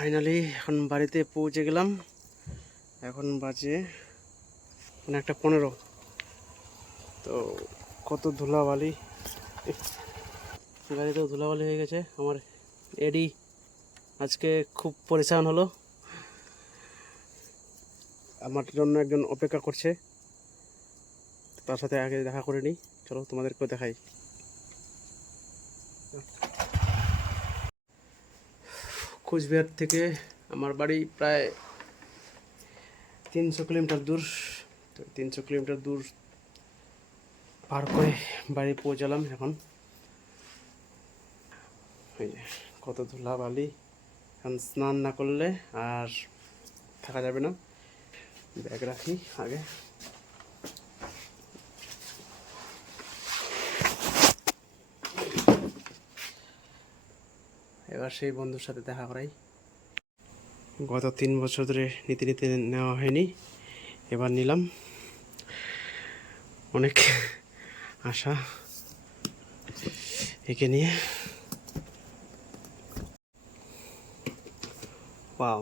Finally এখন বাড়িতে পৌঁছে গেলাম। এখন বাজে একটা 15। তো কত ধুলাবালি, গাড়িতেও ধুলাবালি হয়ে গেছে। আমার এডি আজকে খুব পরেশান হলো, আমার জন্য একজন অপেক্ষা করছে, তার সাথে আগে দেখা করে নিই। চলো তোমাদেরকেও দেখাই। কোচবিহার থেকে আমার বাড়ি প্রায় 300 কিলোমিটার দূর। তো 300 কিলোমিটার দূর পার করে বাড়ি পৌঁছালাম। এখন এই যে কত ধুলাবালি, এখন স্নান না করলে আর থাকা যাবে না। ব্যাগ রাখি আগে। এবার সেই বন্ধুর সাথে দেখা করাই। গত 3 বছর ধরে নিতে নিতে নেওয়া হয়নি, এবার নিলাম। অনেক আশা একে নিয়ে। Wow,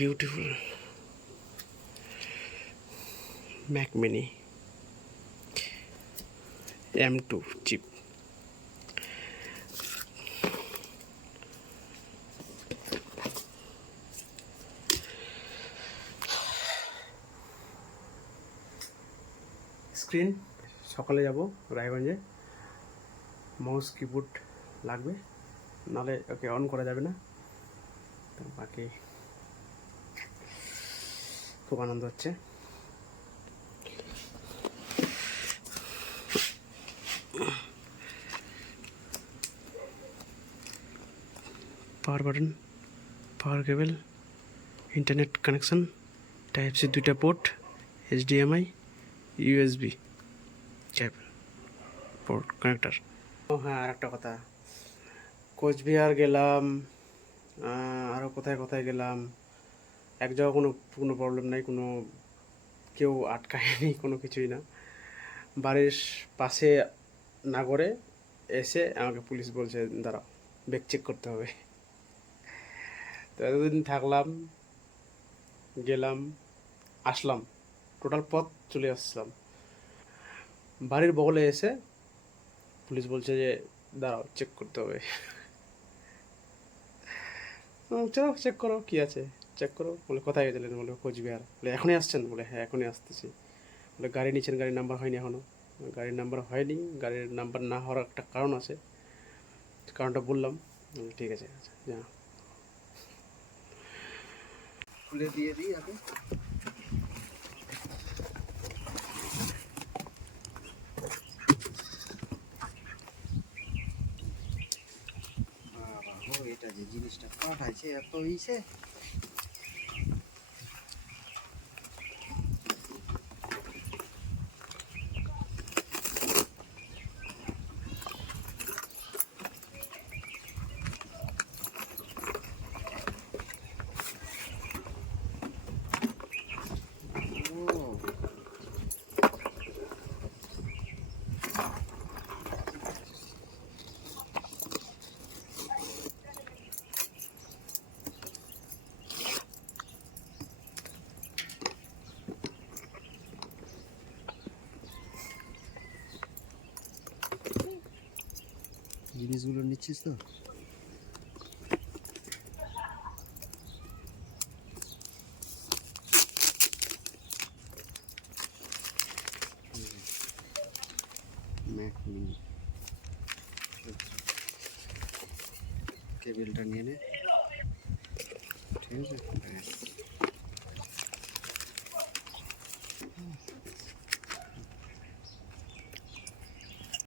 beautiful Mac mini M2 chip. Screen সকালে যাব রায়গঞ্জে, মাউস কিবোর্ড লাগবে, নাহলে ওকে অন করা যাবে না। তো বাকি খুব আনন্দ হচ্ছে। পাওয়ার বাটন, পাওয়ার কেবল, ইন্টারনেট কানেকশন, টাইপ সি 2টা পোর্ট, HDMI, USB কেবল পোর্ট কানেক্টর। ও হ্যাঁ, আর একটা কথা, কোচবিহার গেলাম, আরও কোথায় কোথায় গেলাম, এক জায়গায় কোনো প্রবলেম নাই, কোনো কেউ আটকায়নি, কোনো কিছুই না। বাড়ির পাশে নাগরে এসে আমাকে পুলিশ বলছে দাঁড়াও, ব্যাগ চেক করতে হবে। তো এতদিন থাকলাম, গেলাম, আসলাম, টোটাল পথ চলে আসলাম, বাড়ির বগলে এসে পুলিশ বলছে যে দাঁড়াও চেক করতে হবে। চলো চেক করো, কী আছে চেক করো। বলে কোথায় গেছিলেন? বলে কোচবিহার। বলে এখনই আসছেন? বলে হ্যাঁ এখনই আসতেছি। বলে গাড়ি নিচ্ছেন, গাড়ির নাম্বার হয়নি এখনও? গাড়ির নাম্বার হয়নি, গাড়ির নাম্বার না হওয়ার একটা কারণ আছে, কারণটা বললাম। ঠিক আছে, আচ্ছা যা। খুলে দিয়ে দিই আগে। এটা যে জিনিসটা পাঠাইছে এত ইসে, জিনিসগুলো নিচ্ছিস তো? ম্যাক মিনি কেবলটা নিয়ে নে, ঠিক আছে।